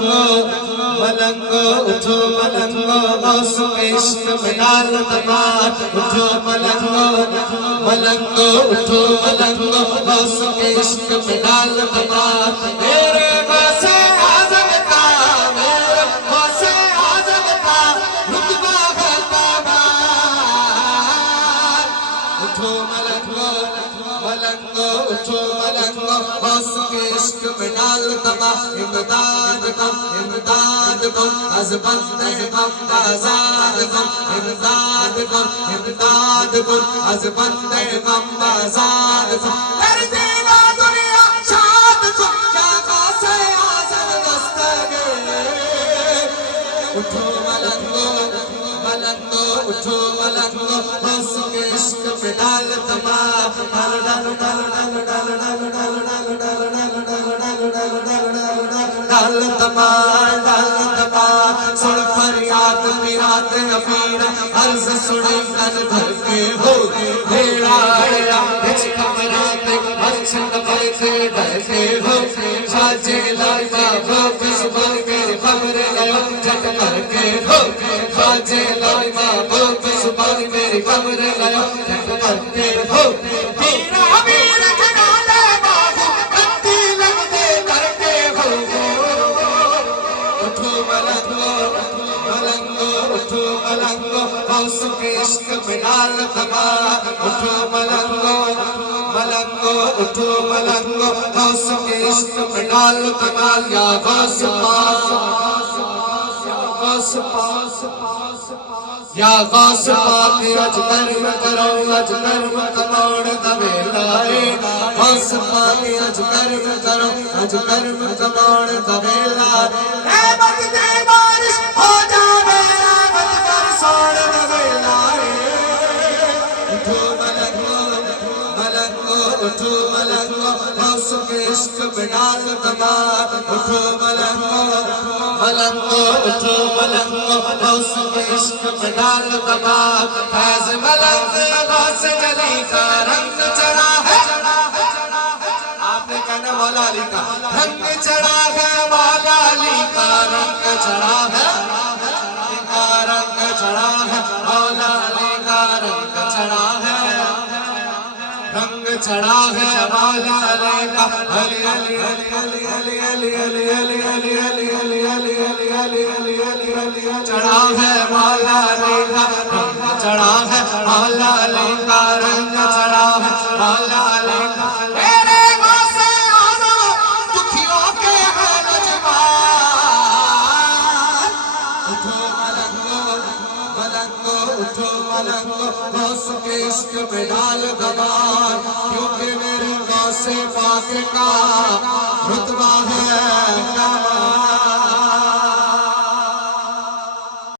ملنگو اٹھو ملنگو غوث کے عشق میں ڈال دمار اٹھو ملنگو ملنگو اٹھو ملنگو غوث کے عشق میں ڈال دمار میرے غوث اعظم کا میرے غوث اعظم کا رتبہ ہے پامال اٹھو ملنگو ملنگو اٹھو ملنگو غوث کے عشق میں ڈال دمار امداد کو از بندے غم آزاد کن امداد کو از بندے غم آزاد کن کر دینا دنیا شاد کن کیا غوث اعظم دستگیر اٹھو ملنگو ملنگو اٹھو ملنگو غوث کے عشق میں ڈال دمار ڈال ڈال ڈال ڈال ڈال ڈال ڈال ڈال ڈال دمار ڈال دمار سن فریاد میرات امیر عرض سنے کن بھر کے ہو بھیڑا آیا بچ کمرات اچھن بھر کے ڈر کے ہو خاجے لائمہ ہو بس بھر کے خبر لیا جھٹ کر کے ہو خاجے لائمہ ہو بس بھر میری خبر لیا جھٹ کر کے ہو غوث کے عشق میں ڈال دمار اٹھو ملنگو ملنگو اٹھو ملنگو غوث کے عشق میں ڈال دمار یا غوث پاک یا غوث پاک اج کرم کرو اج کرم کموڑ دویلائے غوث پاک اج کرم کرو اج کرم کموڑ دویلائے رحمت دے بارش ہو جاوے سوڑ دویلائے اٹھو ملنگو ملنگو اٹھو ملنگو غوث کے عشق میں ڈال دمار اٹھو ملنگو ملنگو اٹھو ملنگو غوث کے عشق میں ڈال دمار فیض ملنگ غوث جلی کا رنگ چڑھا ہے آپ نے کہنا مولا علی کا رنگ چڑھا ہے مولا علی کا رنگ چڑھا ہے رنگ چڑھا ہے مولا علی کا رنگ چڑھا ہے رنگ چڑھا ہے مولا علی کا علی علی علی علی علی علی علی علی علی علی علی علی علی علی علی علی چڑھا ہے مولا علی کا رنگ چڑھا ہے مولا علی کا رنگ چڑھا ہے مولا علی کا میرے غوث اعظم دکھیوں کے ہیں لجبار اٹھو ملنگو ملنگو اٹھو ملنگو غوث کے عشق میں ڈال دمار کیونکہ میرے غوث پاک کا رتبہ ہے